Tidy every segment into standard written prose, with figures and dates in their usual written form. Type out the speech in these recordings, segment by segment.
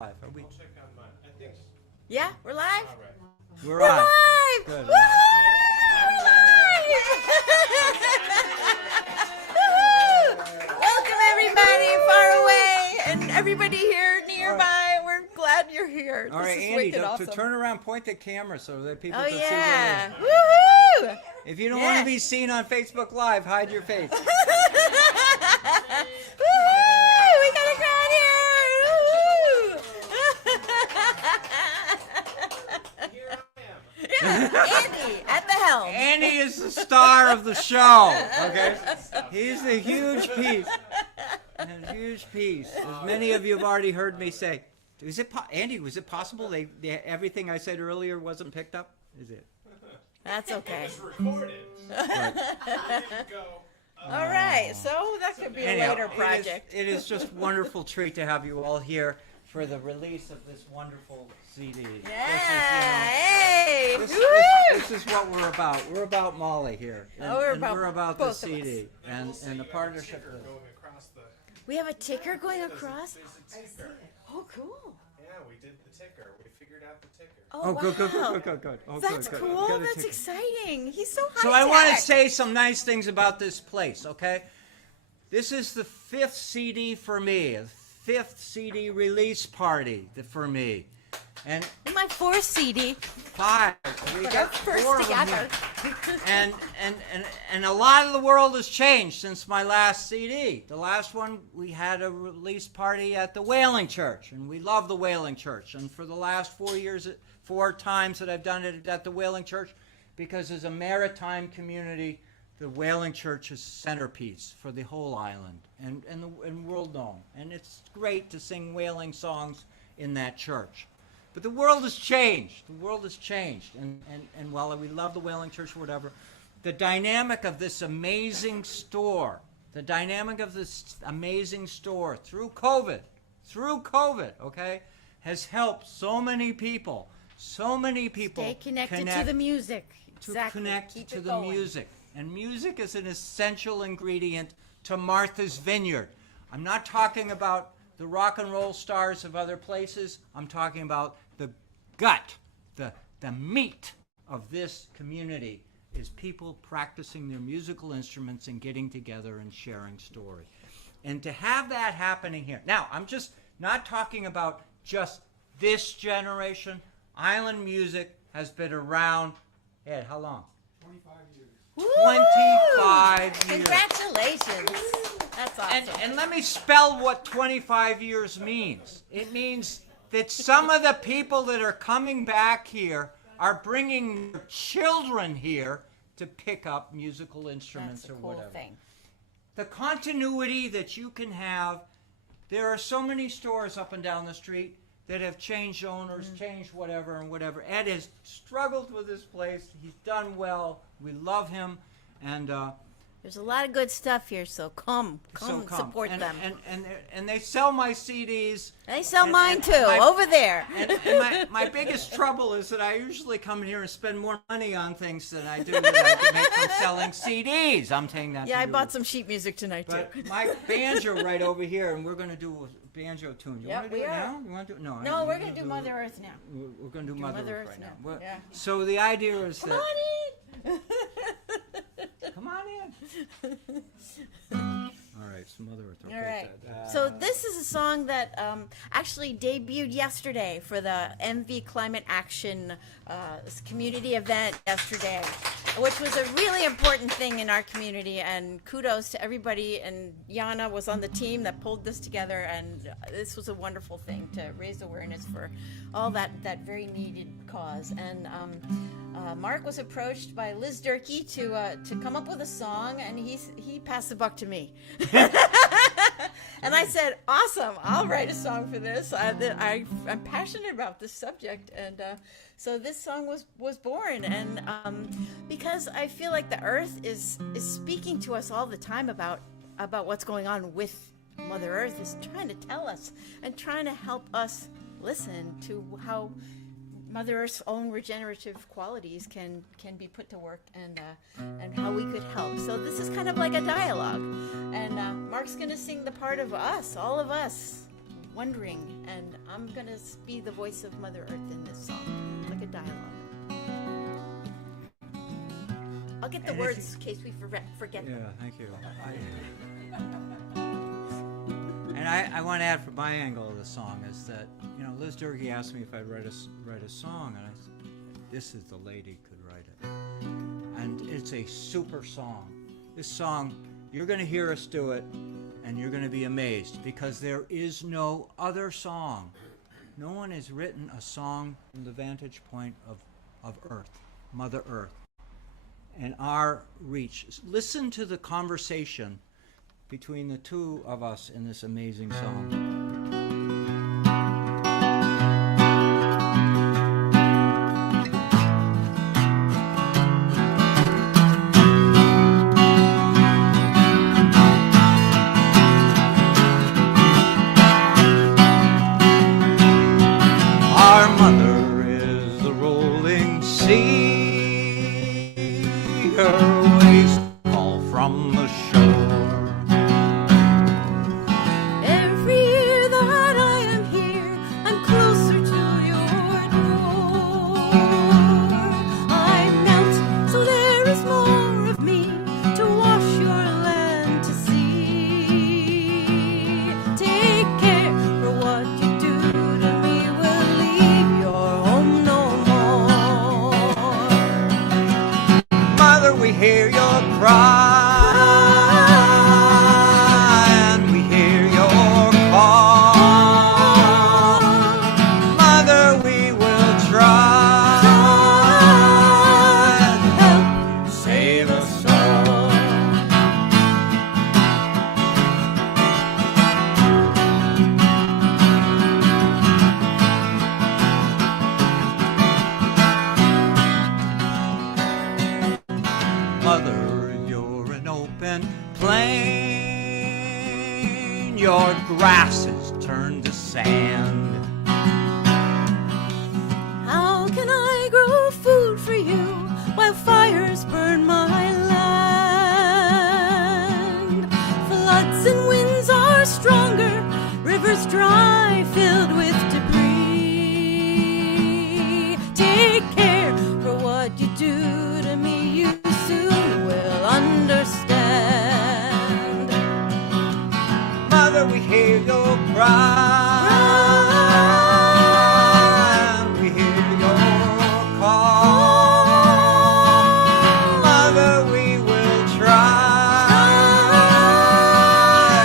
Live. Are we? I'll check on mine. I think so. Yeah, we're live. All right. We're We're on. live. Good. We're live. Welcome everybody far away and everybody here nearby. We're glad you're here. All right, This is Andy, wicked to awesome. turn around, point the camera so that people Oh can yeah. see what it Woohoo! is. If you don't want Yeah. to be seen on Facebook Live, hide your face. Woo! We got a crowd here. Woo! Here I am. Yeah, Andy at the helm. Andy is the star of the show. Okay, he's a huge piece. A huge piece. As many of you have already heard me say. Is it Andy? Was it possible everything I said earlier wasn't picked up? Is it? That's okay. It's recorded. There you go. All right, so that could be a Anyhow, later project. It is just a wonderful treat to have you all here for the release of this wonderful CD. Yeah, hey! This Woo! is what we're about. We're about Molly here. And, Oh, we're and about we're about the both of us. CD and the partnership. Ticker going across the. We have a ticker going across. There's a ticker. Oh, cool. Yeah, we did the ticker. We figured out the ticker. Oh, wow. Good. Oh, That's good. cool. Got a That's ticket. exciting. He's so high So I want to tech. say some nice things about this place, okay? This is the 5th CD for me, a 5th CD release party for me. And My fourth CD. 5. We But our got first 4 of them together. here. And a lot of the world has changed since my last CD. The last one, we had a release party at the Whaling Church, and we love the Whaling Church. And for the last 4 years, 4 times that I've done it at the Whaling Church, because as a maritime community, the Whaling Church is centerpiece for the whole island and world known. And it's great to sing whaling songs in that church. But the world has changed. The world has changed. And while we love the Whaling Church or whatever, the dynamic of this amazing store, through COVID, okay, has helped so many people Stay connected to the music. to Exactly. connect Keep to it the going. music. And music is an essential ingredient to Martha's Vineyard. I'm not talking about the rock and roll stars of other places. I'm talking about the gut, the meat of this community is people practicing their musical instruments and getting together and sharing story. And to have that happening here. Now, I'm just not talking about just this generation. Island music has been around, Ed, how long? 25 years. Congratulations. That's awesome. And let me spell what 25 years means. It means that some of the people that are coming back here are bringing their children here to pick up musical instruments That's a or cool whatever. thing. The continuity that you can have, there are so many stores up and down the street that have changed owners, changed whatever and whatever. Ed has struggled with this place. He's done well. We love him. And There's a lot of good stuff here, so come support and, them. And they sell my CDs. They sell and- mine and too, my- over there. And my biggest trouble is that I usually come in here and spend more money on things than I do that I can make from selling CDs. I'm saying that. Yeah, to I you. bought some sheet music tonight But too. my banjo right over here, and we're going to do a banjo tune. You Yep, want to do we it are. now? You want to do it? No. No, we're gonna do Mother Earth now. We're going to do Mother Earth right now. Well, yeah. So the idea is Come that. on in. Come on in. All right, it's Mother Earth. Okay, All right. good. So this is a song that actually debuted yesterday for the MV Climate Action community event yesterday, which was a really important thing in our community. And kudos to everybody. And Yana was on the team that pulled this together. And this was a wonderful thing to raise awareness for all that very needed cause. And Mark was approached by Liz Durkee to come up with a song, and he passed the buck to me. And I said, awesome, I'll write a song for this. I'm passionate about this subject. And so this song was born. And because I feel like the earth is speaking to us all the time about what's going on with Mother Earth, is trying to tell us and trying to help us listen to how Mother Earth's own regenerative qualities can be put to work, and how we could help. So this is kind of like a dialogue, and Mark's going to sing the part of us, all of us, wondering, and I'm gonna be the voice of Mother Earth in this song, like a dialogue. I'll get the And if words in case we forget them. Yeah, thank you. And I want to add from my angle of the song is that, Liz Durkee asked me if I'd write a song, and I said, this is the lady could write it. And it's a super song. This song, you're going to hear us do it, and you're going to be amazed, because there is no other song. No one has written a song from the vantage point of Earth, Mother Earth, and our reach. Listen to the conversation between the two of us in this amazing song. Our mother is the rolling sea, her waves fall from the shore. Every year that I am here, I'm closer to your door. I melt, so there is more of me to wash your land to see. Take care, for what you do to me will leave your home no more. Mother, we hear your cry, and we hear your call. Mother, we will try and help you save us all. Mother, you're an open plain. Your grass is turned to sand. How can I grow food for you while fires burn my land? Floods and winds are stronger, rivers dry, filled with debris. Take care, for what you do to me, you soon will understand. Mother, we hear your cry, and we hear your call. Mother, we will try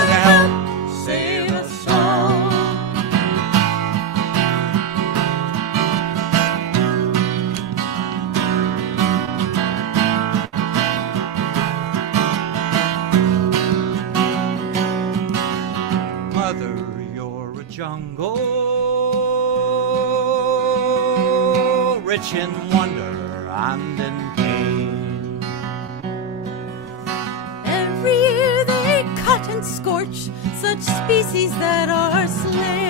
to help save us all. Mother, you're a jungle, rich in wonder and in pain. Every year they cut and scorch such species that are slain.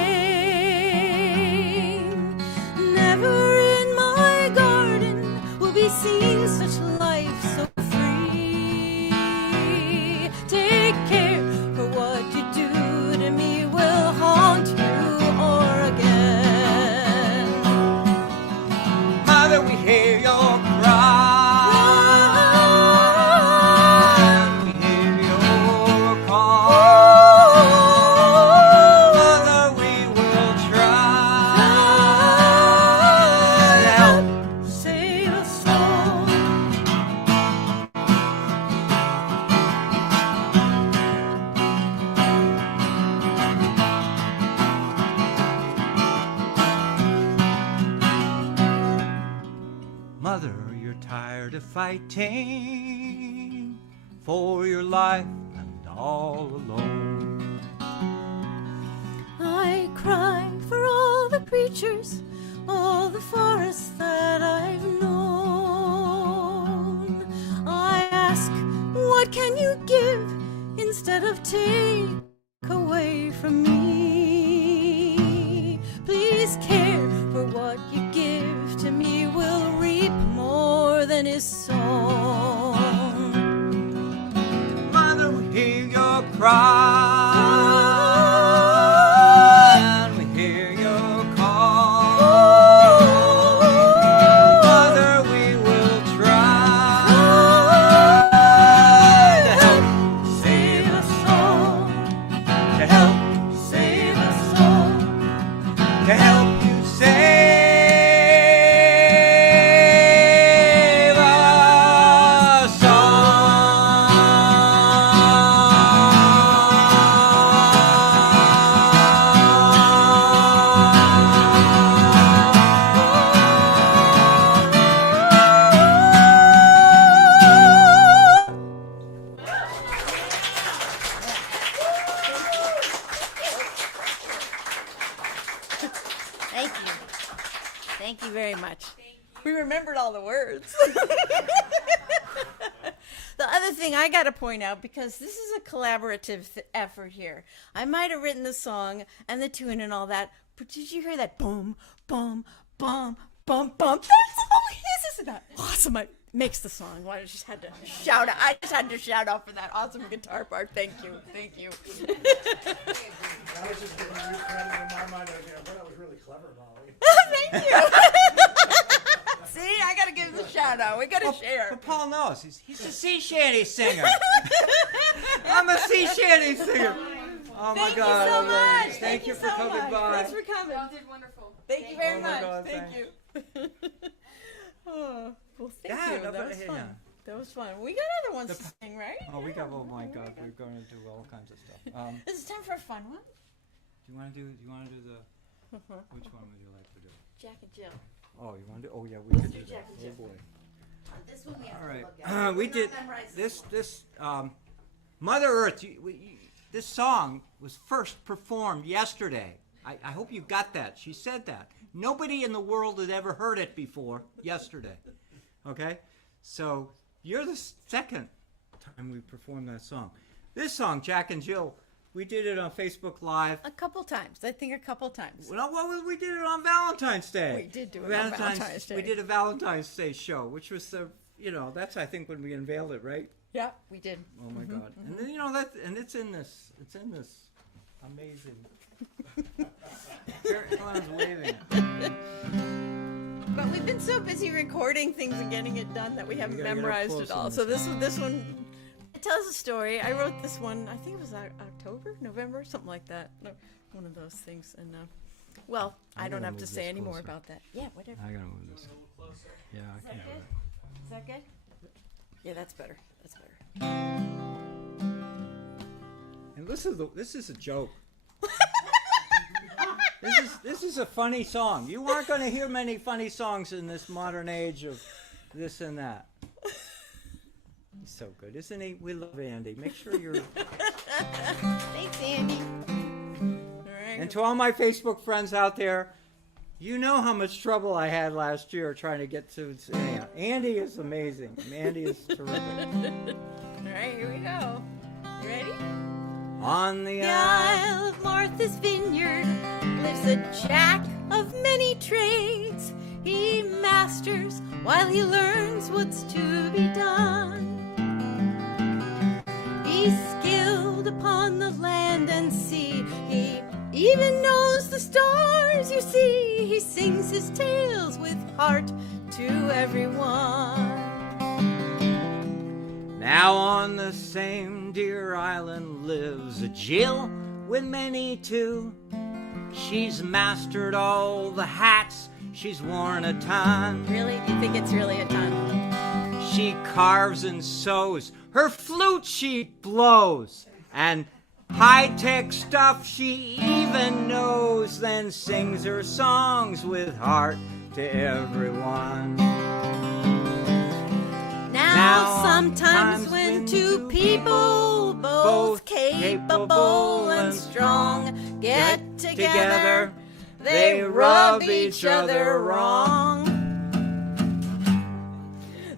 Never in my garden will be seen such life so free. Take care, for what you do to me will haunt you o'er again. Mother, we hear your cry, and we hear your call. Mother, we will try to help Save us all. Mother, you're tired of fighting for your life and all alone. I cry for all the preachers, all the forests that I've known. I ask, what can you give instead of take away from me? Please care, for what you give to me will reap more than is sown. Mother, we hear your cry, and we hear your to help you save a Thank you. Thank you very much. We remembered all the words. The other thing I got to point out, because this is a collaborative effort here. I might have written the song and the tune and all that, but did you hear that boom, boom, boom, boom, boom? That's all it is, isn't it? Awesome. It makes the song. Well, I just had to shout out. I just had to shout out for that awesome guitar part. Thank you. Thank you. I was just giving you credit in my mind. I thought that was really clever, Molly. Thank you. See, I gotta give him a shout out. We gotta share. But Paul knows. He's a sea shanty singer. I'm a sea shanty singer. Oh my Thank God. you so I love much. it. Thank you for so coming much. by. Thanks for coming. You did wonderful. Thank you very Oh my much. God, Thank thanks. you. Oh, well, thank Yeah, you. no, That but- was yeah. fun. That was fun. We got other ones to sing, right? Oh, we got. Oh my God, we're going to do all kinds of stuff. This is time for a fun one. Do you want to do? Do you want to do the? Which one would you like to do? Jack and Jill. Oh, you want to? Oh yeah, we could do that. Jack and Oh Jill. boy. This one we have All to right. look at. We We're did not memorizing this. Mother Earth. This song was first performed yesterday. I hope you got that. She said that. Nobody in the world had ever heard it before yesterday. Okay? So you're the second time we performed that song. This song, Jack and Jill, we did it on Facebook Live. A couple times. I think a couple times. Well, we did it on Valentine's Day. We did do it on Valentine's Day. We did a Valentine's Day show, which was that's I think when we unveiled it, right? Yeah, we did. Oh my God! And then and it's in this amazing. Everyone's waving. But we've been so busy recording things and getting it done that we haven't gotta get up memorized close it all. on So this this one it tells a story. I wrote this one. I think it was October, November, something like that. No, one of those things. And well, I don't gotta have to move say this any more closer. about that. Yeah, whatever. I gotta move this. A little closer. Yeah, I can do it. Is that good? Yeah, that's better. That's better. And this is a joke. This is a funny song. You aren't going to hear many funny songs in this modern age of this and that. He's so good, isn't he? We love Andy. Make sure you're. Thanks, Andy. All right. And to all my Facebook friends out there, you know how much trouble I had last year trying to get to. Anyhow, Andy is amazing. Andy is terrific. All right, here we go. You ready? On the The island. Isle of Martha's Vineyard lives a jack of many trades. He masters while he learns what's to be done. He's skilled upon the land and sea. He even knows the stars you see. He sings his tales with heart to everyone. Now on the same dear island lives a Jill with many too. She's mastered all the hats, she's worn a ton. Really? You think it's really a ton? She carves and sews, her flute she blows, and high-tech stuff she even knows, then sings her songs with heart to everyone. Now, sometimes when two people, both capable and strong, get together, they rub each other wrong.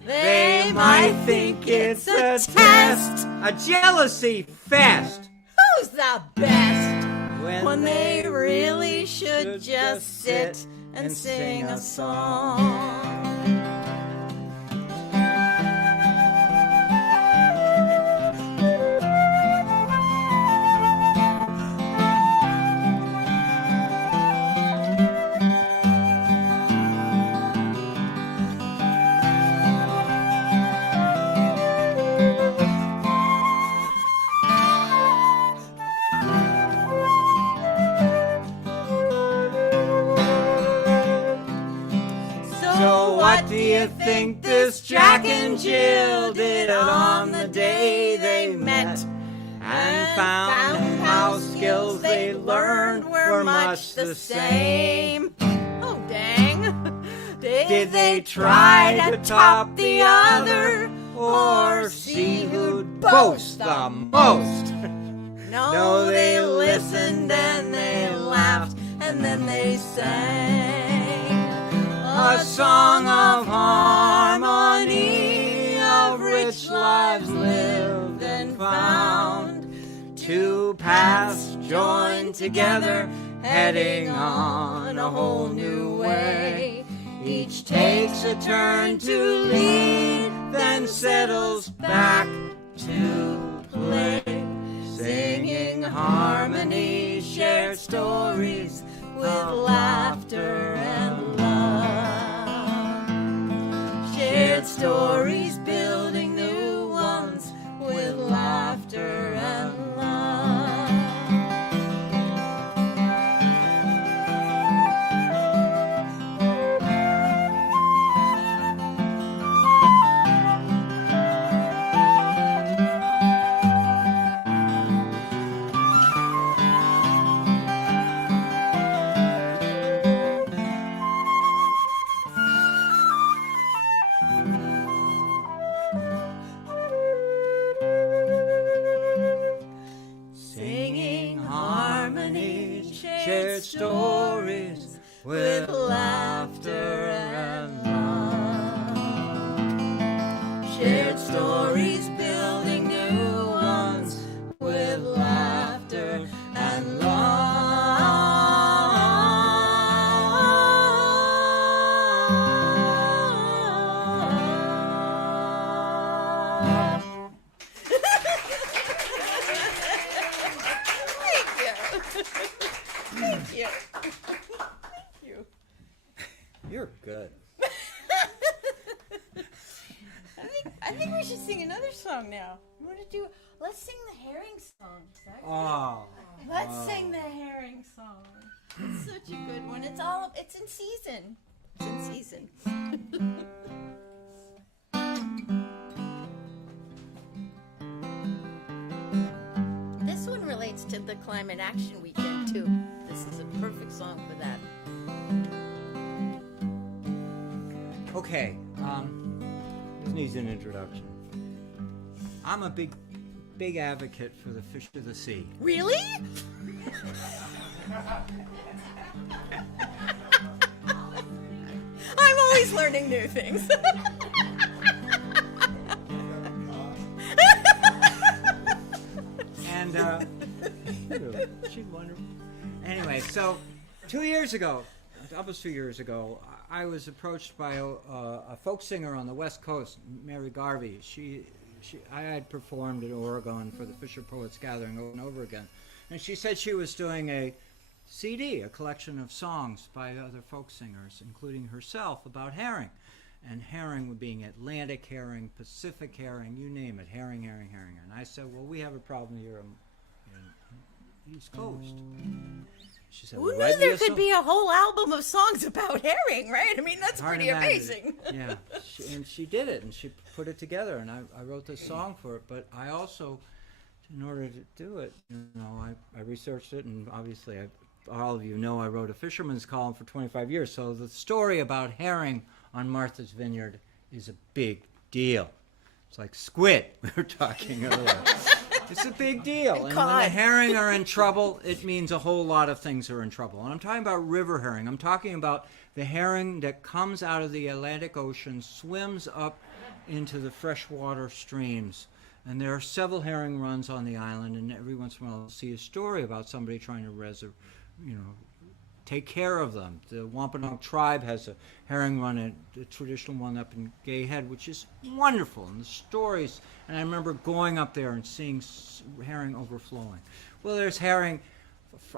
They might think it's a test. A jealousy fest. Who's the best? When When they really should just sit and sing a song. Do you think this Jack and Jill did it on the day they met and found how skills they learned were much the same? Oh, dang. Did they try to top the other or see who'd boast the most? No, they listened and they laughed and then they sang a song of harmony, of rich lives lived and found. Two paths joined together, heading on a whole new way. Each takes a turn to lead, then settles back to play. Singing harmony, shared stories with laughter and love. Shared stories, building new ones with laughter and love. Singing harmony, shared stories with laughter and love. Shared stories, building new ones with laughter and love. Thank you. You're good. I think we should sing another song now. You want to do? Let's sing the herring song. Oh. Let's sing the herring song. It's such a good one. It's in season. It's in season. This one relates to the Climate Action Weekend too. This is a perfect song for that. Okay, this needs an introduction. I'm a big advocate for the fish of the sea. Really? I'm always learning new things. And she's wonderful. Anyway, so 2 years ago, almost 2 years ago, I was approached by a folk singer on the West Coast, Mary Garvey. I had performed in Oregon for the Fisher Poets Gathering over and over again, and she said she was doing a CD, a collection of songs by other folk singers, including herself, about herring. And herring being Atlantic herring, Pacific herring, you name it, herring. And I said, well, we have a problem here in East Coast. She said, Who well, knew write me there a could song. be a whole album of songs about herring, right? I mean, that's Hard pretty to imagine. amazing. Yeah, and she did it, and she put it together, and I wrote this song for it. But I also, in order to do it, I researched it, and obviously, all of you know I wrote a fisherman's column for 25 years. So the story about herring on Martha's Vineyard is a big deal. It's like squid we were talking earlier. It's a big deal. And when the herring are in trouble, it means a whole lot of things are in trouble. And I'm talking about river herring. I'm talking about the herring that comes out of the Atlantic Ocean, swims up into the freshwater streams. And there are several herring runs on the island, and every once in a while I'll see a story about somebody trying to take care of them. The Wampanoag tribe has a herring run, a traditional one up in Gay Head, which is wonderful. And the stories, and I remember going up there and seeing herring overflowing. Well, there's herring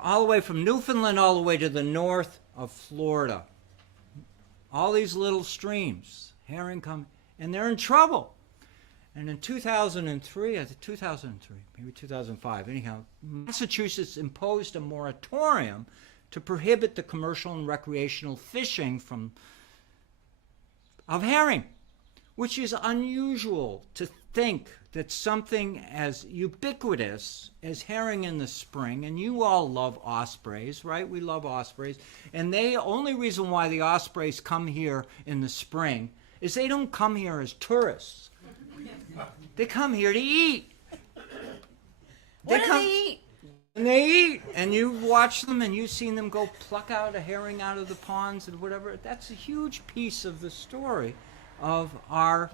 all the way from Newfoundland all the way to the north of Florida. All these little streams, herring come, and they're in trouble. And in 2003, maybe 2005, anyhow, Massachusetts imposed a moratorium to prohibit the commercial and recreational fishing from of herring, which is unusual to think that something as ubiquitous as herring in the spring, and you all love ospreys, right? We love ospreys. And the only reason why the ospreys come here in the spring is they don't come here as tourists. They come here to eat. What do they eat? And they eat, and you watch them, and you've seen them go pluck out a herring out of the ponds and whatever. That's a huge piece of the story of our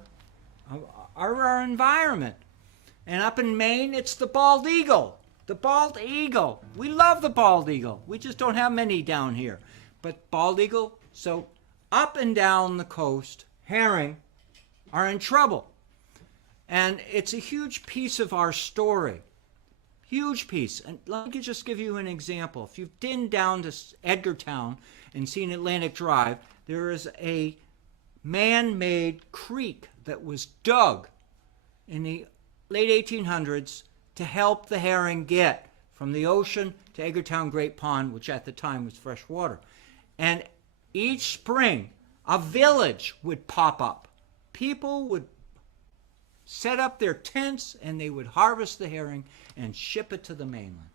environment. And up in Maine, it's the bald eagle. The bald eagle. We love the bald eagle. We just don't have many down here. But bald eagle, so up and down the coast, herring are in trouble. And it's a huge piece of our story. Huge piece. And let me just give you an example. If you've been down to Edgartown and seen Atlantic Drive, there is a man-made creek that was dug in the late 1800s to help the herring get from the ocean to Edgartown Great Pond, which at the time was fresh water. And each spring, a village would pop up. People would set up their tents and they would harvest the herring and ship it to the mainland.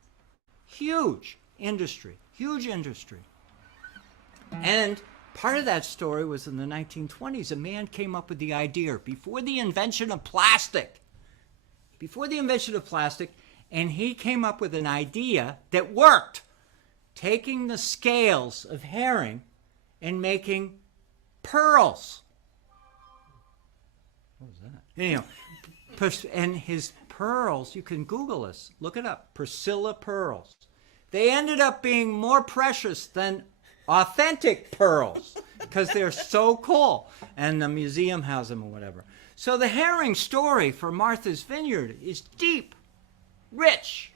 Huge industry, huge industry. And part of that story was in the 1920s, a man came up with the idea before the invention of plastic. And he came up with an idea that worked, taking the scales of herring and making pearls. What was that? Anyhow, and his pearls, you can Google this, look it up, Priscilla pearls. They ended up being more precious than authentic pearls because they're so cool, and the museum has them or whatever. So the herring story for Martha's Vineyard is deep, rich.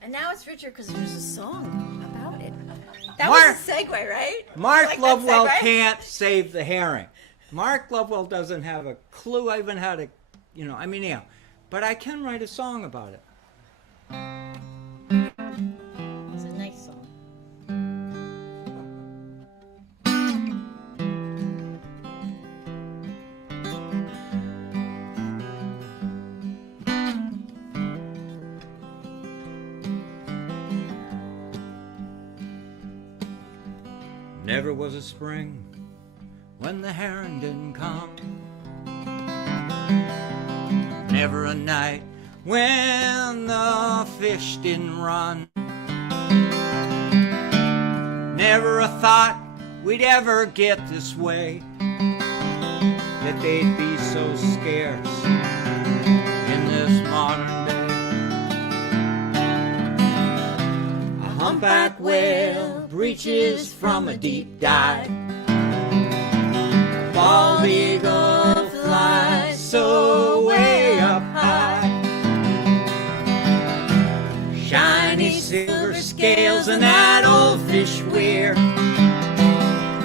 And now it's richer because there's a song about it. That Mark- was a segue, right? Mark Like that Lovewell segue? can't save the herring. Mark Lovewell doesn't have a clue even how to, yeah. But I can write a song about it. It's a nice song. Never was a spring when the herring didn't come. Never a night when the fish didn't run. Never a thought we'd ever get this way, that they'd be so scarce in this modern day. A humpback whale breaches from a deep dive. A bald eagle flies so way up high. Shiny silver scales and that old fish weir.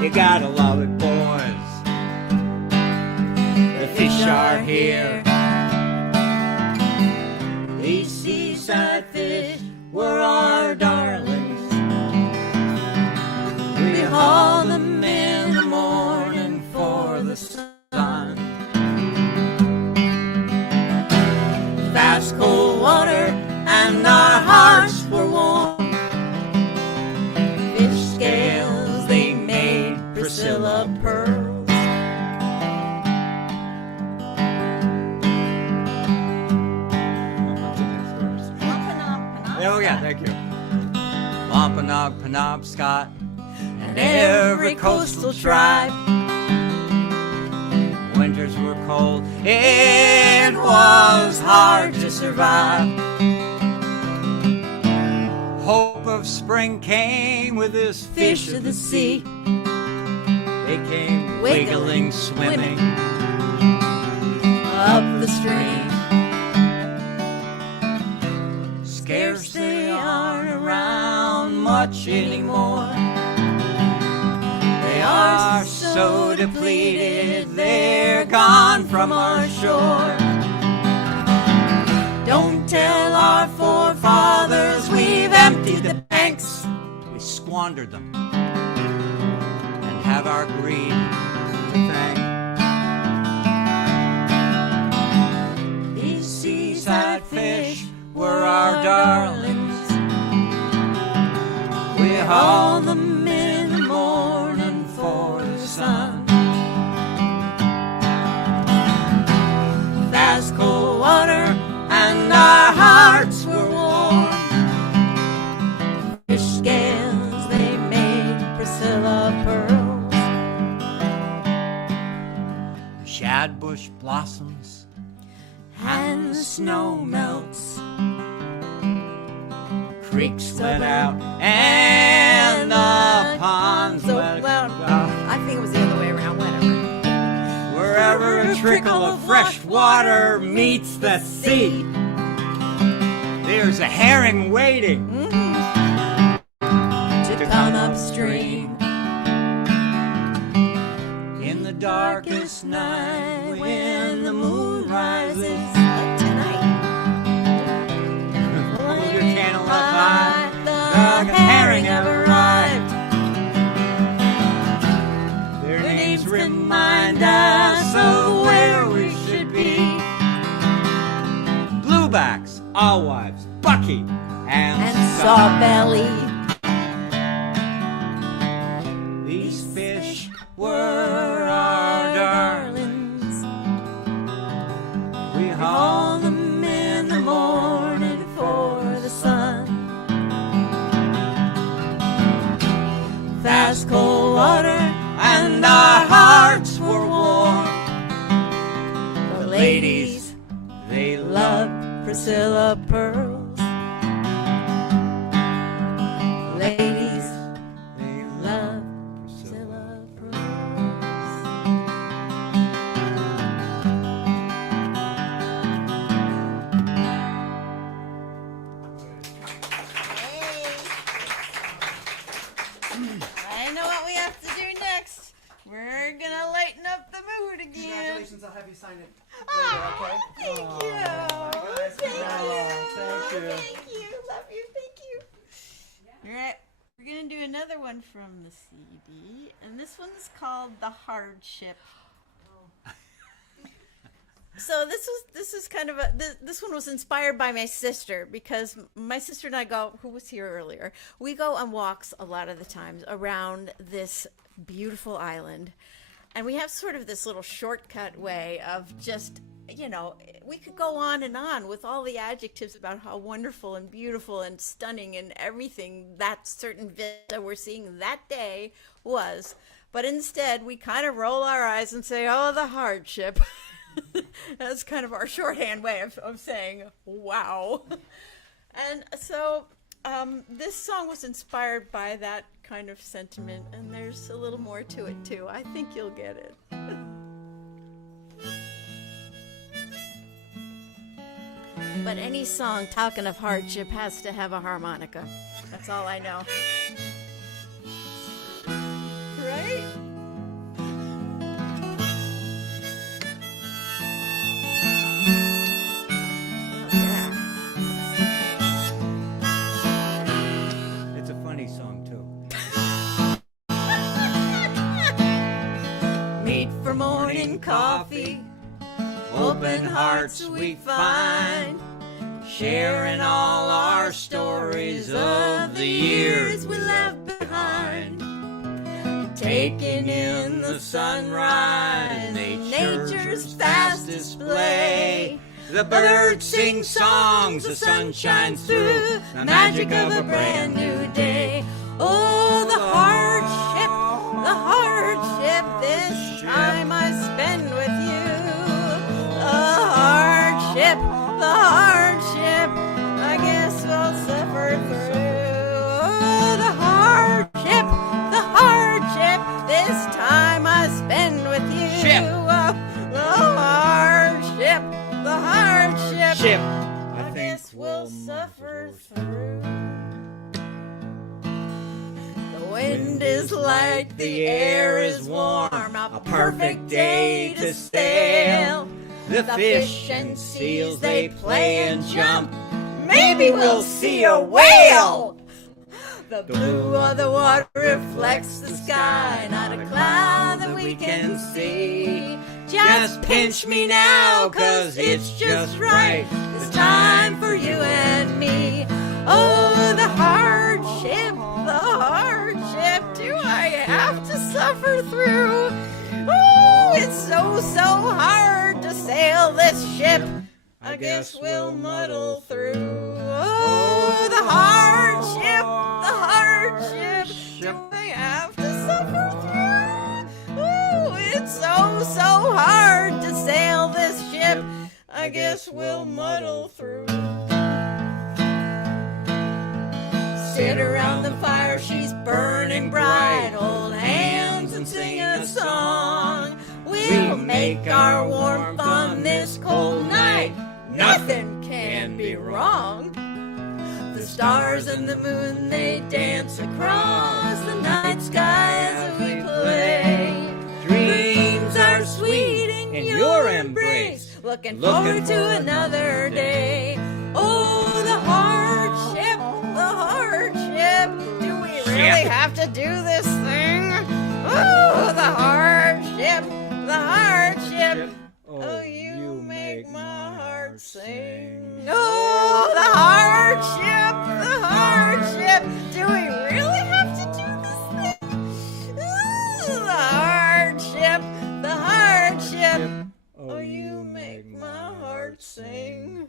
You gotta love it, boys. The fish are here. These seaside fish were our darlings. We haul them in the morning for the sun. Fast cold water and our hearts were warm. Fish scales, they made Priscilla pearls. Oh yeah, thank you. Wampanoag, Penobscot, and every coastal tribe. Winters were cold, it was hard to survive. Hope of spring came with this fish of the sea. They came wiggling, swimming up the stream. Scarce they aren't around much anymore. They are so depleted, they're gone from our shore. Don't tell our forefathers we've emptied the banks. We squandered them and have our greed to thank. haul them in the morning for the sun. Fast cold water and our hearts were warm. Fish scales, they made Priscilla pearls. Shadbush blossoms And the snow melts. creeks let out and the ponds So, let well, out. I think it was the other way around, whatever. Wherever a trickle of fresh water meets the sea, there's a herring waiting To come upstream. in the darkest night when the moon rises. Like tonight. Hold your candle up high, The herring have arrived. their names remind us of where we should be. Bluebacks, alewives, bucky, And and Sawbelly. These fish were our darlings. We haul them in the morning for the sun. Fast cold water and our hearts were warm. The ladies, they loved Priscilla pearls. Ladies they love Priscilla. Priscilla pearls. I know what we have to do next. We're gonna lighten up the mood again. Congratulations, I'll have you sign it Oh, later, okay? thank you. guys, Thank you. thank you. Thank you. Love you. Thank you. All right. We're going to do another one from the CD, and this one's called The Hardship. So this is kind of this one was inspired by my sister, because my sister and I who was here earlier, we go on walks a lot of the times around this beautiful island, and we have sort of this little shortcut way of just, we could go on and on with all the adjectives about how wonderful and beautiful and stunning and everything that certain vista we're seeing that day was, but instead we kind of roll our eyes and say, oh, the hardship. That's kind of our shorthand way of saying, wow. And so this song was inspired by that kind of sentiment, and there's a little more to it, too. I think you'll get it. But any song talking of hardship has to have a harmonica. That's all I know. Right? It's a funny song too. Meet for morning coffee, open hearts we find, sharing all our stories of the years we left behind, taking in the sunrise, nature's vast display. The birds sing songs, the sun shines through, the magic of a brand new day. Oh, the hardship this time I spend with you. The hardship, I guess we'll suffer through. Oh, the hardship this time I spend with you. Ship. The hardship, Ship. I guess we'll suffer through. The wind is light, the air is warm, a perfect day to sail. The fish and seals, they play and jump. Maybe we'll see a whale. The blue of the water reflects the sky, not a cloud that we can see. Just pinch me now, 'cause it's just right. It's time for you and me. Oh, the hardship, the hardship. have to suffer through. Oh, it's so hard to sail this ship. I guess we'll muddle through. Oh, the hardship, do we have to suffer through? Oh, it's so hard to sail this ship. I guess we'll muddle through. Sit around the fire, she's burning bright. Hold hands and sing a song. We'll make our warmth on this cold night. Nothing can be wrong. The stars and the moon, they dance across the night sky as we play. Dreams are sweet in your embrace. Looking forward to another day. Oh, the hardship. Do we really have to do this thing? Oh, the hardship. Oh, you make my heart sing. Oh, the hardship. Do we really have to do this thing? Ooh, the hardship. Oh, you make my heart sing.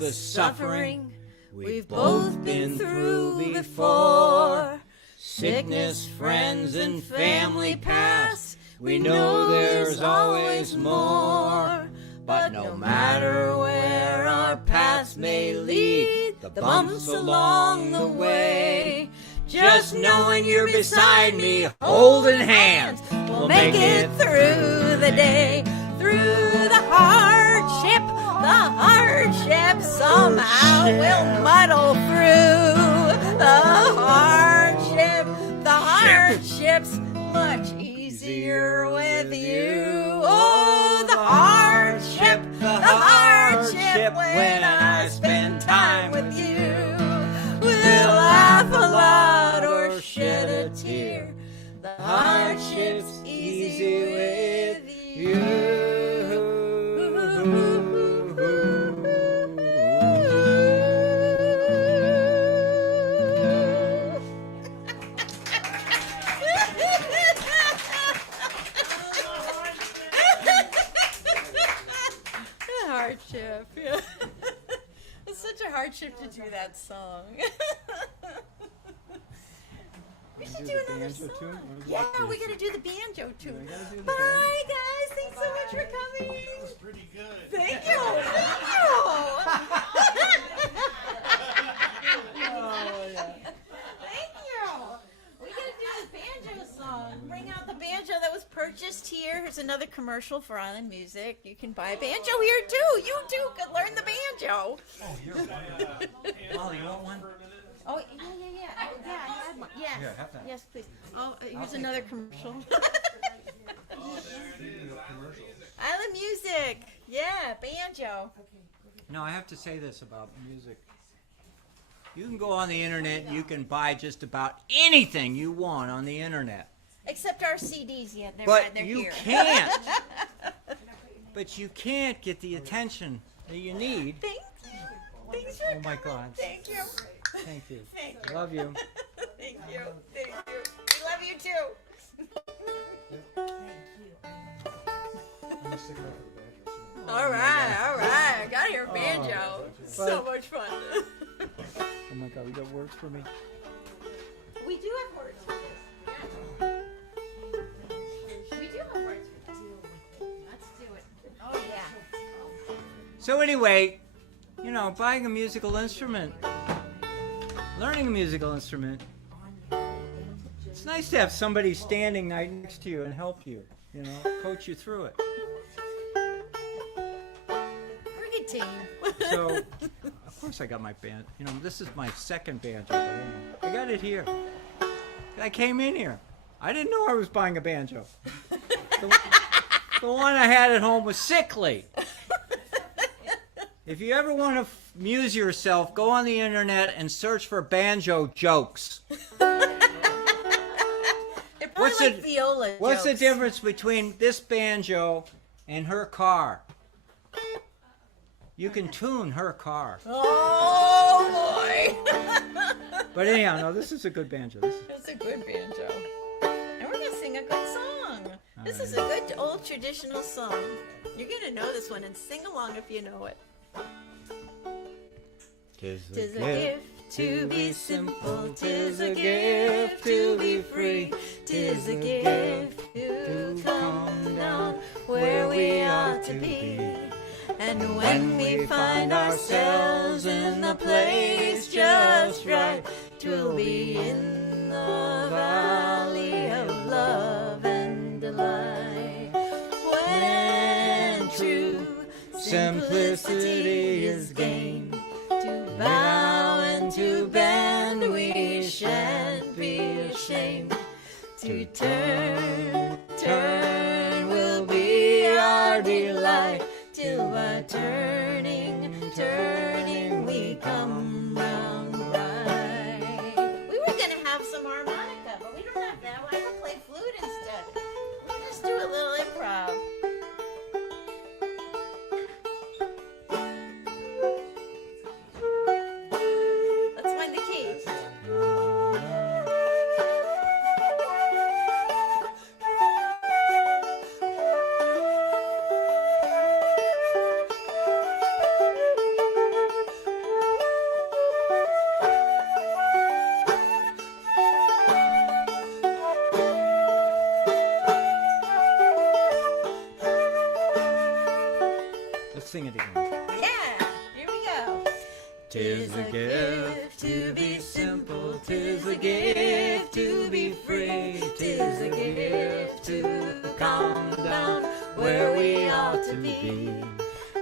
The suffering we've both been through before. Sickness, friends, and family pass. We know there's always more. But no matter where our paths may lead, the bumps along the way, just knowing you're beside me, holding hands, we'll make it through the day. Through the hardship, somehow we'll muddle through. The hardship's much easier with you. Oh, the hardship, when I spend time with you. We'll laugh a lot or shed a tear. The hardship's easy with you. Hardship, yeah. It's such a hardship to do that song. We should do another song. Yeah, we gotta do the banjo tune. Bye, guys. Thanks so much for coming. That was pretty good. Thank you. Oh, yeah. Thank you. We gotta do the banjo song. Bring out the banjo that was purchased here. Here's another commercial for Island Music. You can buy a banjo here too. You too could learn the banjo. Oh, you're Molly, you want one? Oh, yeah. I had one. Yes. Here, have that. Yes, please. Oh, here's another commercial. Island Music. Yeah, banjo. No, I have to say this about music. You can go on the internet and you can buy just about anything you want on the internet. Except our CDs, yeah, they're But you here. can't. But you can't get the attention that you need. Thank you. Thanks for Oh my coming. God. Thank you. Thank you. Thank you. Love you. Thank you. Thank you. We love you too. I'm gonna stick around for the banjo, too. All right. I got your banjo. So much fun. Oh my God, you got words for me? We do have words for this. We do have words for this. Let's do it. Oh yeah. So anyway, you know, buying a musical instrument, learning a musical instrument, it's nice to have somebody standing right next to you and help you, you know, coach you through it. We're a good team. So, of course I got my band. You know, this is my second banjo. I got it here. I came in here. I didn't know I was buying a banjo. The one I had at home was sickly. If you ever want to amuse yourself, go on the internet and search for banjo jokes. They're probably like viola What's the jokes. difference between this banjo and her car? You can tune her car. Oh boy! But anyhow, no, this is a good banjo. It's a good banjo. And we're gonna sing a good song. This is a good old traditional song. You're gonna know this one and sing along if you know it. Tis Tis a gift to be simple, tis a gift to be free, tis a gift to come down where we ought to be. And when we find ourselves in the place just right, 'twill be in the valley of love and delight. When true simplicity is gained, to bow and to bend we shan't be ashamed. To turn, turn will be our delight, till by turning, turning we come round right. We were gonna have some harmonica, but we don't have that. Why not play flute instead? We'll just do a little improv. Let's find the key. Let's sing it again. Yeah, here we go. Tis a gift to be simple, tis a gift to be free, tis a gift to come down where we ought to be.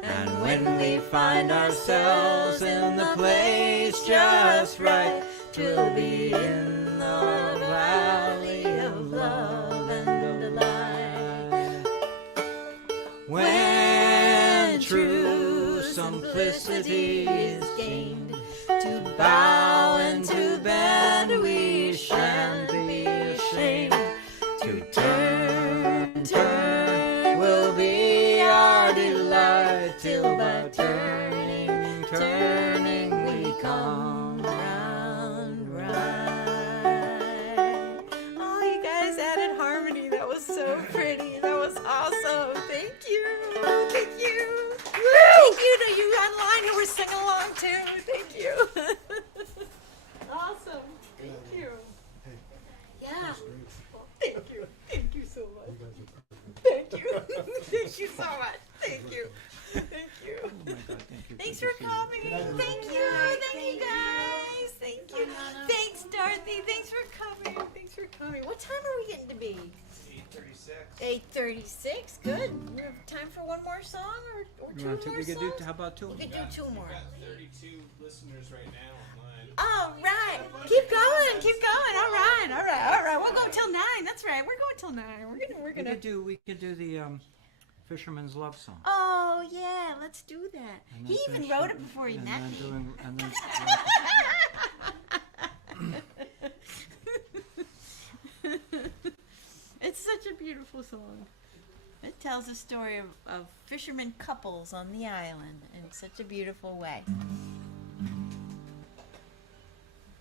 And when we find ourselves in the place just right, 'twill be in the valley of love and delight. When true simplicity is gained, to bow and to bend we shan't be ashamed. To turn, turn will be our delight, till by turning, turning we come round right. Oh, you guys added harmony. That was so pretty. That was awesome. Thank you. Thank you. Thank you to you online who were singing along too. Thank you. Awesome. Thank you. Yeah. Thank you. Thank you so much. Thank you. Thank you so much. Thank you. Thank you. Oh my God, thank you. Thanks for coming. Thank you. Thank you guys. Thank you. Thanks, Dorothy. Thanks for coming. Thanks for coming. What time are we getting to be? 8:36. 8:36. Good. We have time for one more song or two You more want to, we could songs? do, how about two? We could do two more. We've got 32 listeners right now online. All right. Keep going. Keep going. All right. All right. All right. We'll go till 9. That's right. We're going till 9. We're gonna. We could do the Fisherman's Love Song. Oh yeah. Let's do that. And He then even finish wrote it, it before he and met then me. and then It's such a beautiful song. It tells a story of fishermen couples on the island in such a beautiful way.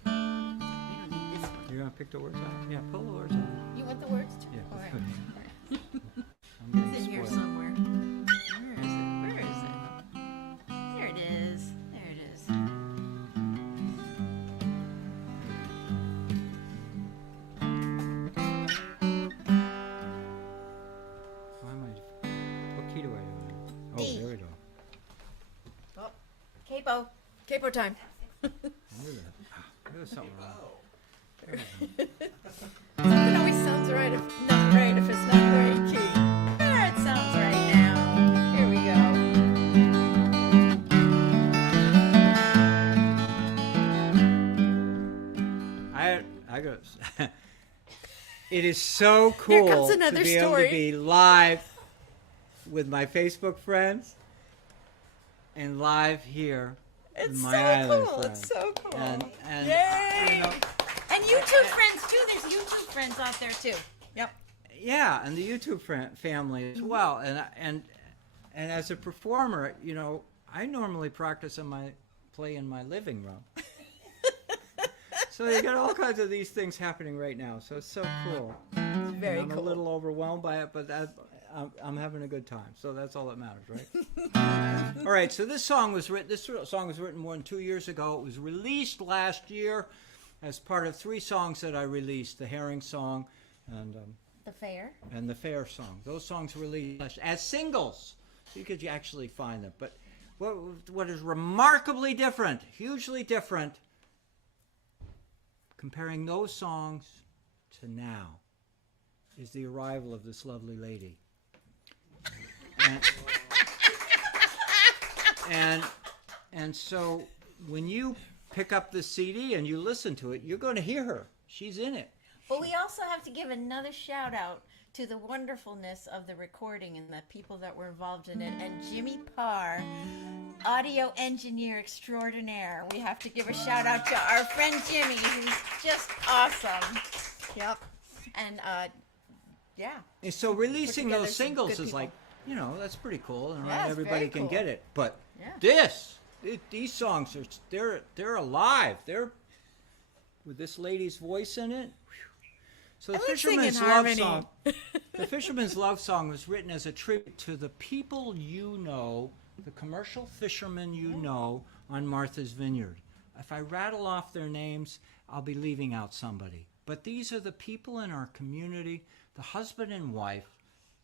You don't need this one. you're gonna pick the words out. Yeah, pull the words out. You want the words too? Yeah, All right. good. All right. I'm getting It's in here spoiled. somewhere. Where is it? Where is it? There it is. There it is. Why am I? What key do I do? Oh, D. there we go. Oh, capo. Capo time. Look at that. Ah, There's something wrong. Something always sounds right if not right if it's not the right key. There, it sounds right now. Here we go. It is so Here cool comes to another be able story. to be live with my Facebook friends and live here with It's my so island cool. friends. It's so cool. And Yay! you know, And YouTube friends too. There's YouTube friends out there too. Yep. yeah, and the YouTube family as well. And as a performer, you know, I normally practice play in my living room. So you got all kinds of these things happening right now. So it's so cool. It's very I'm cool. a little overwhelmed by it, but I'm having a good time. So that's all that matters, right? All right. So this song was written. This song was written more than 2 years ago. It was released last year as part of 3 songs that I released: the Herring song, and The fair. the Fair song. Those songs were released as singles, so you could actually find them. But what is remarkably different, hugely different, comparing those songs to now, is the arrival of this lovely lady. And so when you pick up the CD and you listen to it, you're going to hear her. She's in it. But we also have to give another shout out to the wonderfulness of the recording and the people that were involved in it. And Jimmy Parr, audio engineer extraordinaire. We have to give a shout out to our friend Jimmy, who's just awesome. Yep. And yeah. And so releasing together those some singles good is people. like, you know, that's pretty cool, and Yeah, not it's everybody very can cool. get it. But Yeah. these songs they're alive. They're with this lady's voice in it. Whew. So the I like Fisherman's singing Love harmony. Song. The Fisherman's Love Song was written as a tribute to the people you know, the commercial fishermen you know on Martha's Vineyard. If I rattle off their names, I'll be leaving out somebody. But these are the people in our community, the husband and wife,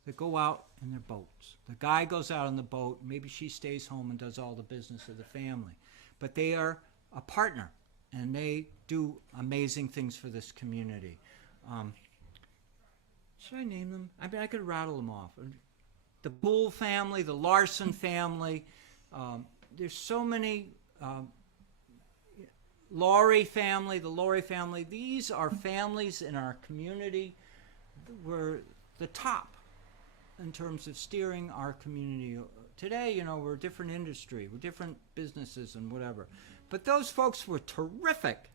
that go out in their boats. The guy goes out on the boat. Maybe she stays home and does all the business of the family. But they are a partner, and they do amazing things for this community. Should I name them? I mean, I could rattle them off. The Bull family, the Larson family. There's so many. Laurie family, the Laurie family. These are families in our community. We're the top in terms of steering our community. Today, you know, we're a different industry. We're different businesses and whatever. But those folks were terrific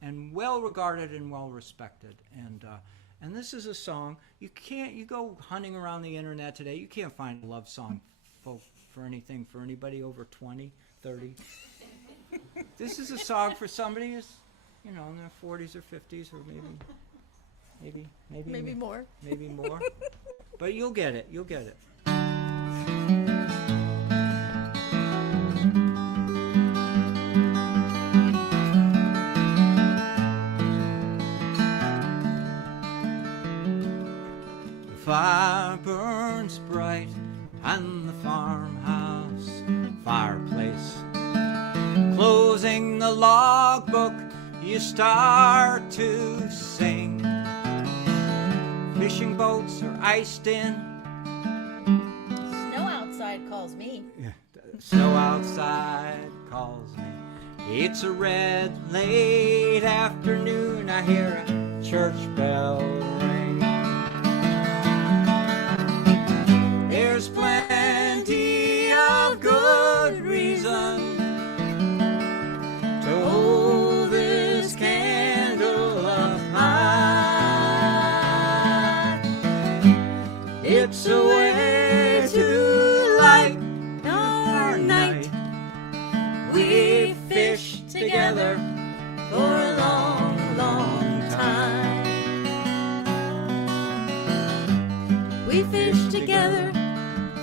and well regarded and well respected. And this is a song you go hunting around the internet today, you can't find a love song for anybody over 20, 30. This is a song for somebody who's, you know, in their 40s or 50s, or Maybe more. maybe more. But you'll get it. You'll get it. The fire burns bright and the farmhouse fireplace. Closing the logbook, you start to sing. Fishing boats are iced in. Snow outside calls me. Snow outside calls me. It's a red late afternoon. I hear a church bell ring. There's plenty of good reason to hold this candle up high. It's a way to light our night. We fished together for a long, long time. We fished together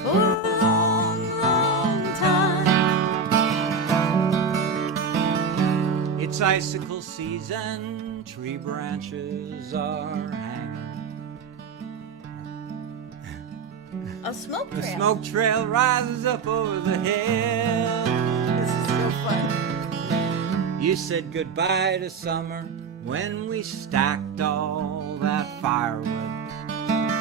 for a long, long time. It's icicle season, tree branches are hanging. A smoke The trail. smoke trail rises up over the hill. This is so fun. You said goodbye to summer when we stacked all that firewood.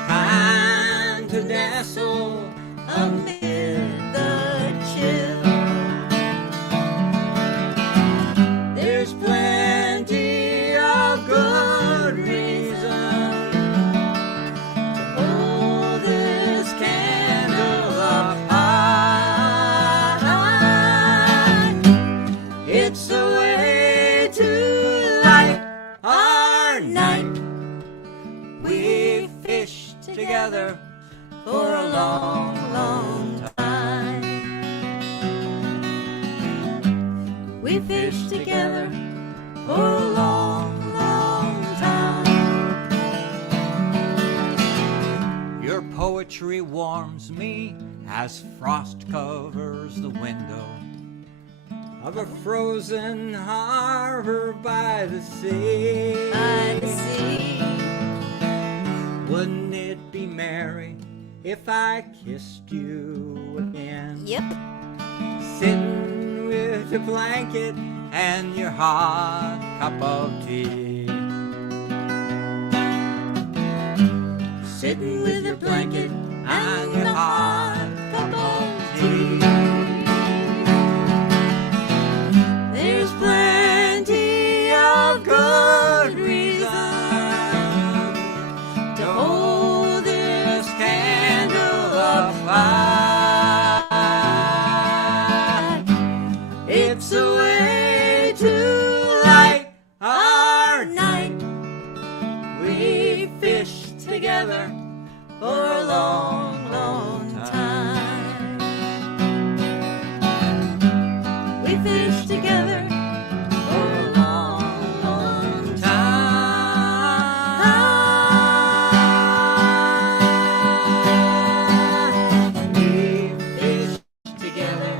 Time to nestle amid the chill. There's plenty of good reason together for a long, long time. We fished together for a long, long time. Your poetry warms me as frost covers the window of a frozen harbor by the sea. By the sea. Wouldn't it be merry if I kissed you again? Yep. Sitting with a blanket and your hot cup of tea. Sitting with your blanket and your hot cup of tea. There's plenty of good reason to hold this candle up high. It's a way to light our night. We fished together for a long, long time. We fished together for a long, long time. We fished together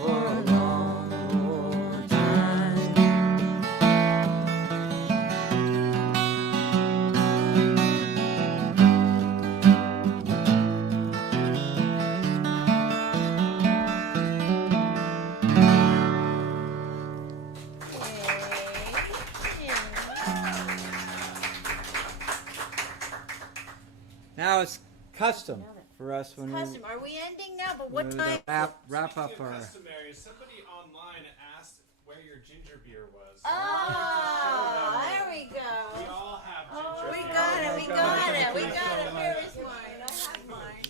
for a long, long time. Now it's custom for us when Custom. Are we ending now? But what we time? wrap up Speaking of our. customary, somebody online asked where your ginger beer was. Oh, there we We go. all have ginger We beer. got it. We got it. We got it. Here is mine. I have mine.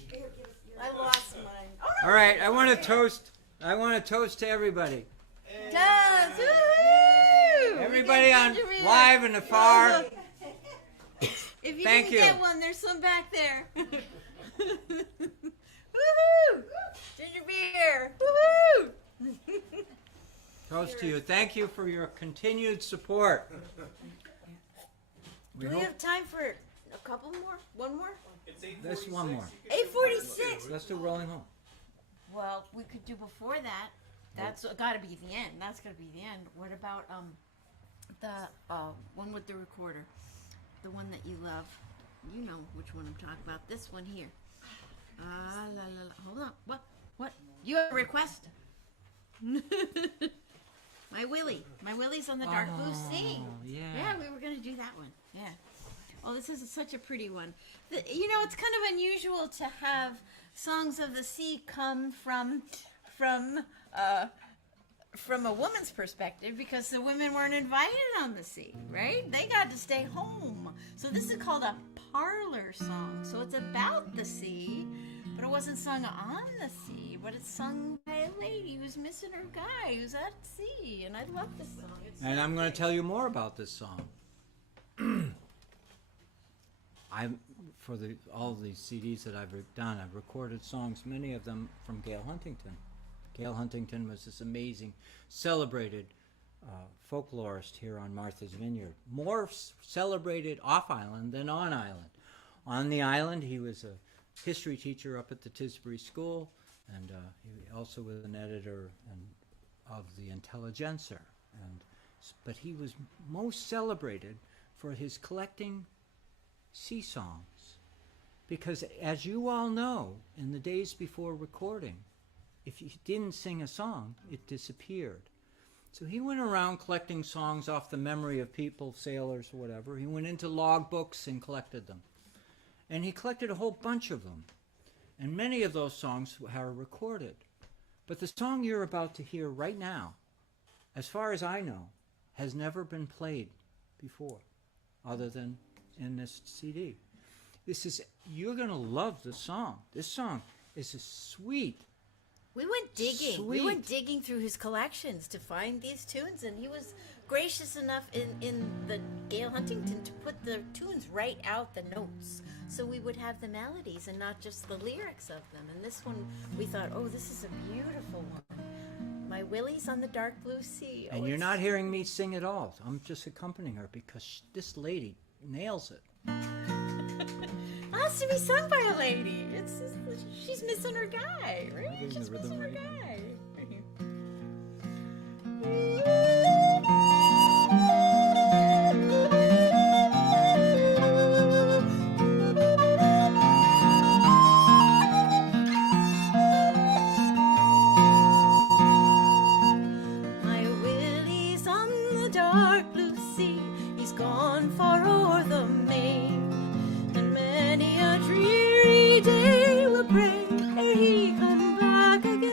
I lost mine. Oh, no. All right, I want to toast. I want to toast to everybody. Dance. Woohoo! Everybody We get on ginger beer. live and afar. If you Thank didn't you. get one, there's some back there. Woohoo! Ginger beer. Woohoo! Toast to you. Thank you for your continued support. Do we have time for a couple more? One more? It's 8:46. This one more. You can do one or 8:46. two. Let's do Rolling Home. Well, we could do before that. That's got to be the end. That's got to be the end. What about the one with the recorder, the one that you love? You know which one I'm talking about. This one here. La, la, la. Hold on. What? What? You have a request? My Willie. My Willie's on the dark blue sea. yeah. Yeah, we were going to do that one. Yeah. Oh, this is such a pretty one. You know, it's kind of unusual to have songs of the sea come from a woman's perspective because the women weren't invited on the sea, right? They got to stay home. So this is called a parlor song. So it's about the sea, but it wasn't sung on the sea, but it's sung by a lady who's missing her guy who's at sea. And I love this song. It's And I'm going to tell you more about this song. For all these CDs that I've done, I've recorded songs, many of them from Gail Huntington. Gail Huntington was this amazing, celebrated folklorist here on Martha's Vineyard. More celebrated off-island than on-island. On the island, he was a history teacher up at the Tisbury School, and he also was an editor of the Intelligencer. But he was most celebrated for his collecting sea songs. Because as you all know, in the days before recording, if you didn't sing a song, it disappeared. So he went around collecting songs off the memory of people, sailors, whatever. He went into log books and collected them. And he collected a whole bunch of them. And many of those songs are recorded. But the song you're about to hear right now, as far as I know, has never been played before, other than in this CD. You're going to love this song. This song is a sweet. We went digging. We Sweet. went digging through his collections to find these tunes, and he was gracious enough in the Gail Huntington to put the tunes right out the notes, so we would have the melodies and not just the lyrics of them. And this one, we thought, oh, this is a beautiful one. My Willie's on the dark blue sea. And you're not hearing me sing at all. I'm just accompanying her because this lady nails it. It has to be sung by a lady. She's missing her guy, right? Getting the She's rhythm missing her right now. guy. My Willie's on the dark blue sea. He's gone far o'er the main, and many a dreary day will pray ere he come back again.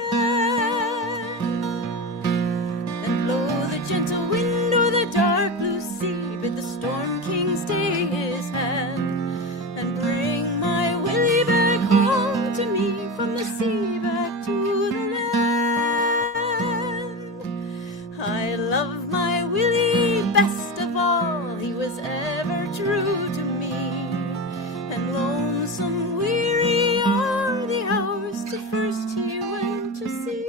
And blow the gentle wind o'er the dark blue sea, bid the storm king stay his hand, and bring my Willie back home to me from the sea back to the land. I love my Willie best of all, he was ever true to me, and lonesome weary are the hours till first he went to sea.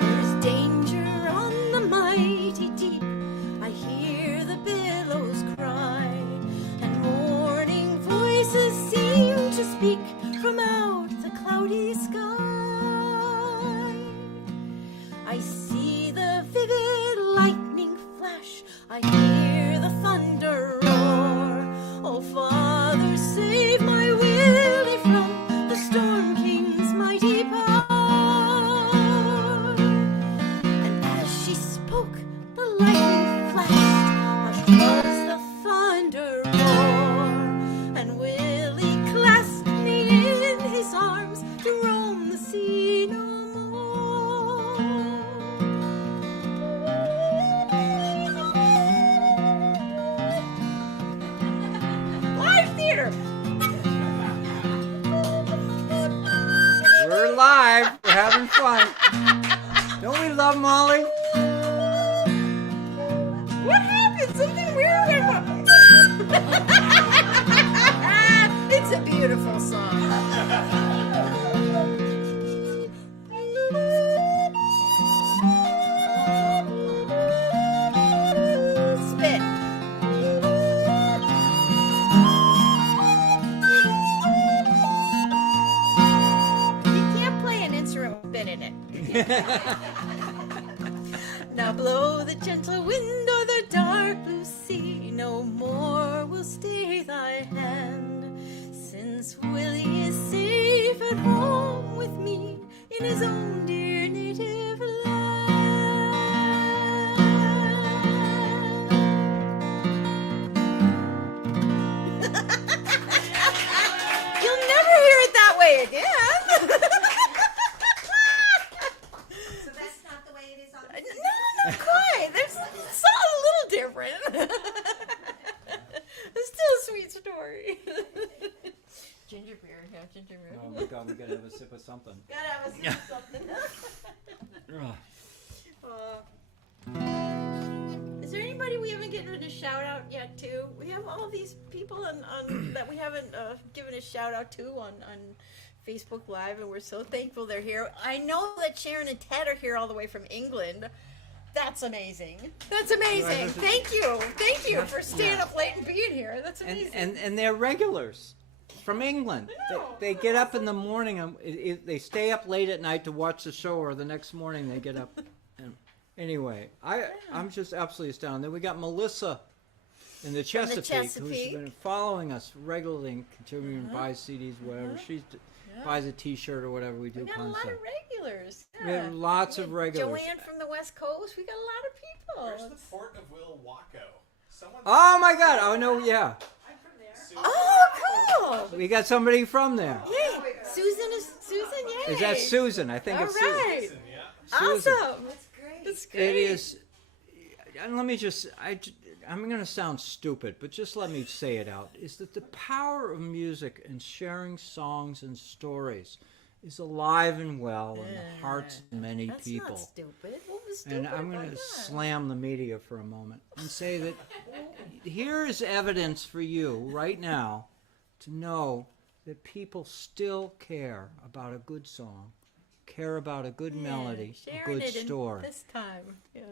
There's danger on the mighty deep, I hear the billows cry, and morning voices seem to speak from out the cloudy sky. I see the vivid lightning flash, I hear the thunder roar. Oh, Father, save my Willie from the Storm King's mighty power. And as she spoke, the lightning flashed, hushed was the thunder roar, and Willie clasped me in his arms to roam the sea no more. Live theater. We're live. We're having fun. Don't we love Molly? What happened? Something weird happened. It's a beautiful song. Spit. You can't play an instrument with spit in it. Now blow the gentle wind o'er the dark blue sea, no more will stay thy hand, since Willie is safe at home with me in his own dear native land. You'll never hear it that way again. So that's not the way it is on the No, not quite. There's it's all a little different. It's still a sweet story. Ginger beer, yeah, ginger beer. Oh my God, we gotta have a sip of something. Gotta have a sip of something. Is there anybody we haven't given a shout out yet to? We have all these people on that we haven't given a shout out to on Facebook Live, and we're so thankful they're here. I know that Sharon and Ted are here all the way from England. That's amazing. That's amazing. Thank you. Thank you for staying up late and being here. That's amazing. And they're regulars from England. I know. They get up in the morning. And they stay up late at night to watch the show, or the next morning they get up. And anyway, I'm just absolutely astounded. Then we got Melissa in the Chesapeake, who's been following us regularly and continuing to buy CDs, whatever. She buys a T-shirt or whatever we do. We got a lot of regulars. We have lots of regulars. Joanne from the West Coast. We got a lot of people. Where's the port of Will Waco? Someone. Oh my God! Oh no, yeah. I'm from there. Oh, cool. We got somebody from there. Yay. Susan, yay. Is that Susan? I think All it's right. Susan. Yeah. Susan. Awesome. That's great. That's It great. is. And let me just. I'm going to sound stupid, but just let me say it out. Is that the power of music and sharing songs and stories is alive and well in the hearts of many That's people. not stupid. What was stupid And I'm going about to that? slam the media for a moment and say that here is evidence for you right now to know that people still care about a good song, care about a good melody, a Sharing good it in story. this time. Yeah.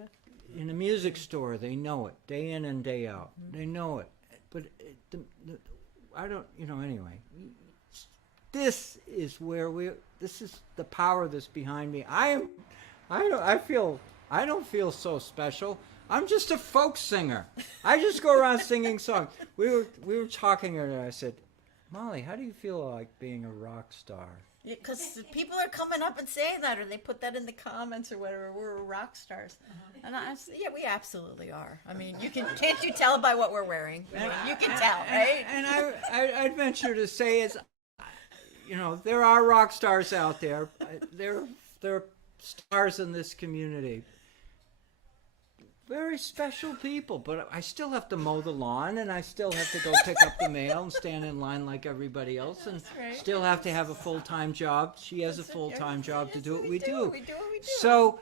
In a music store, they know it day in and day out. They know it. But I don't, anyway. This is where this is the power that's behind me. I don't feel so special. I'm just a folk singer. I just go around singing songs. We were talking and I said, Molly, how do you feel like being a rock star? Because people are coming up and saying that, or they put that in the comments or whatever. We're rock stars, and I said, yeah, we absolutely are. I mean, can't you tell by what we're wearing? I mean, you can tell, right? And I'd venture to say is, there are rock stars out there. There are stars in this community. Very special people, but I still have to mow the lawn, and I still have to go pick up the mail and stand in line like everybody else, and right. still have to have a full-time job. She has a full-time job to do what we do. We do what we do. So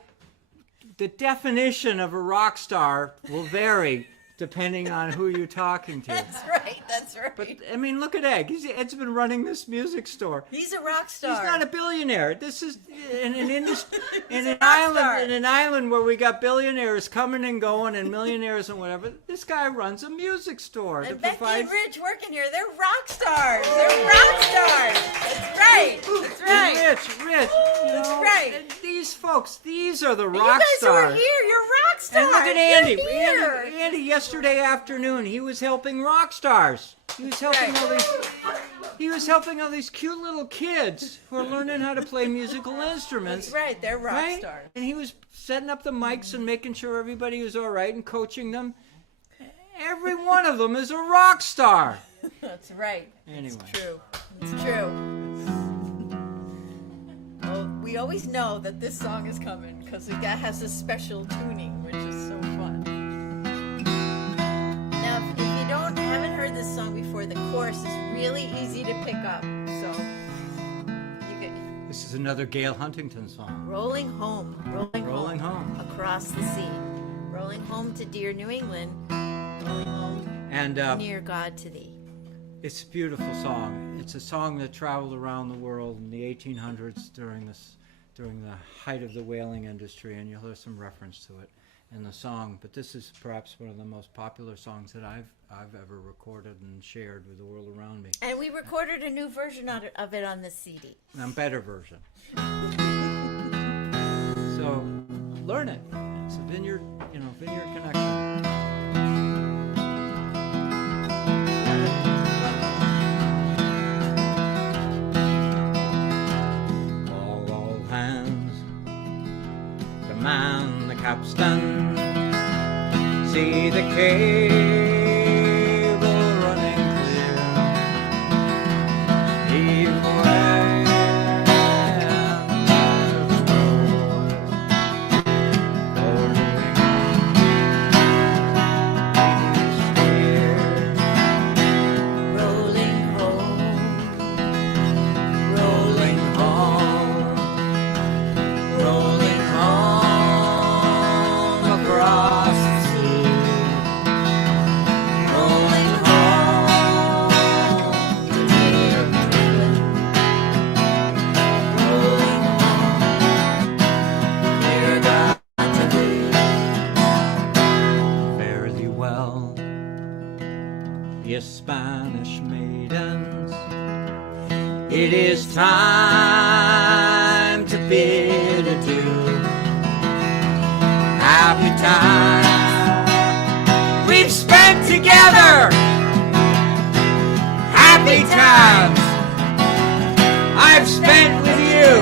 the definition of a rock star will vary depending on who you're talking to. That's right. That's right. But I mean, look at Ed. Ed's been running this music store. He's a rock star. He's not a billionaire. This is in an industry, in an rock star. island, in an island where we got billionaires coming and going, and millionaires and whatever. This guy runs a music store to And Becky provide. and Rich working here, they're rock stars. They're rock stars. That's right. That's right. Rich. That's right. And these folks, these are the And rock you guys stars. are here. You're rock stars. And look at Andy. You're here. Andy, yesterday afternoon, he was helping rock stars. He was helping all these. He was helping all these cute little kids who are learning how to play musical instruments. That's right. They're rock Right? stars. And he was setting up the mics and making sure everybody was all right and coaching them. Every one of them is a rock star. That's right. Anyway. It's true. It's true. Well, we always know that this song is coming because it has a special tuning, which is so fun. Now, if you haven't heard this song before, the chorus is really easy to pick up. So, you get This is another Gail Huntington song. rolling home, Rolling home. across the sea, rolling home to dear New England, rolling home And near God to thee. it's a beautiful song. It's a song that traveled around the world in the 1800s during the height of the whaling industry, and you'll hear some reference to it in the song. But this is perhaps one of the most popular songs that I've ever recorded and shared with the world around me. And we recorded a new version of it on the CD. A better version. So learn it. It's a Vineyard connection. All hands, command the capstan. See the cable running clear. Heave away Rolling home, rolling home, rolling home across the sea. Rolling home to dear New England. Rolling home, dear God to thee. Fare thee well, ye Spanish maidens. It is time to bid adieu. Happy times we've spent together. Happy times I've spent with you.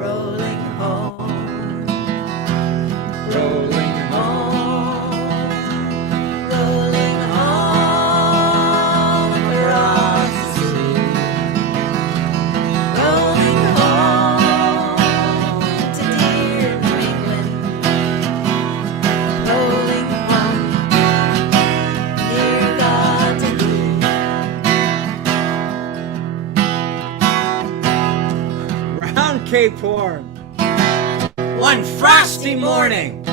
rolling home, Rolling home, rolling home across the sea. Rolling home to dear Cape Horn. One frosty morning,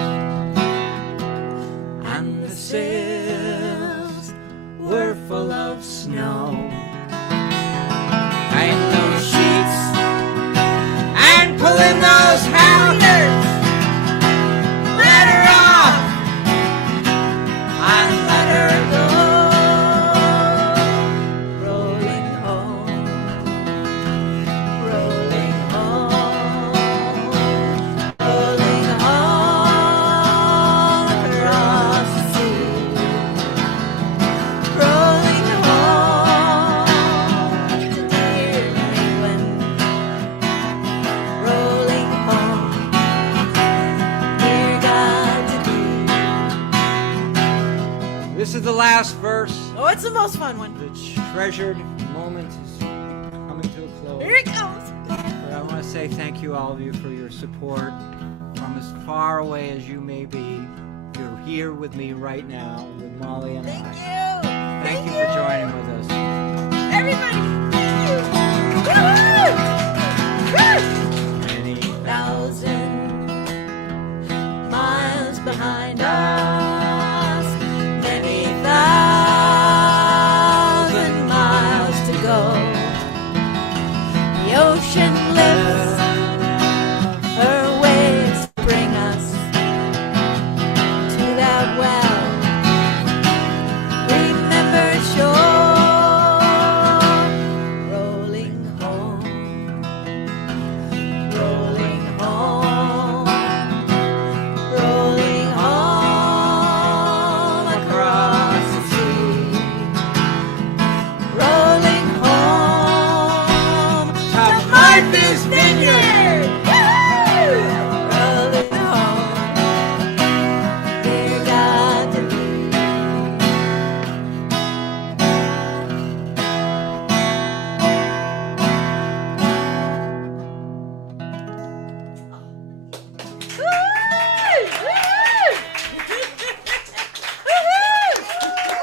and the sails were full of snow. Tying those sheets and pulling those halyards. Let her off and let her go. Rolling home, rolling home, rolling home across the sea. Rolling home to dear England. Rolling home, dear God to be. This is the last verse. Oh, it's the most fun one. The treasured moment is coming to a close. Here it goes. But I want to say thank you, all of you, for your support. From as far away as you may be, you're here with me right now, with Molly and Thank I. you. Thank you for joining with us. Everybody. Thank you. Woo! Woo! Many Thousand miles behind us, many thousand miles to go. The ocean lifts her waves to bring us to that well. Remember shore, rolling home, rolling home, rolling home across the sea, rolling home to Martha's Vineyard. Woo! Rolling home, dear God to be.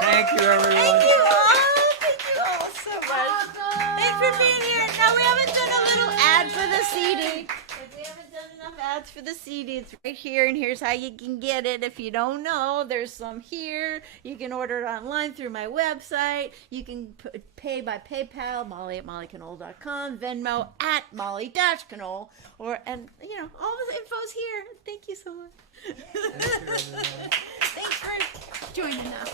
Thank you, everyone. Thank you all so much. Thanks for being here. Now we haven't done a little ad for the CD. If we haven't done enough ads for the CD, it's right here, and here's how you can get it. If you don't know, there's some here. You can order it online through my website. You can pay by PayPal, Molly at mollyconole.com, Venmo at Molly-Conole, and all the info's here. Thank you so much. Thanks for joining us.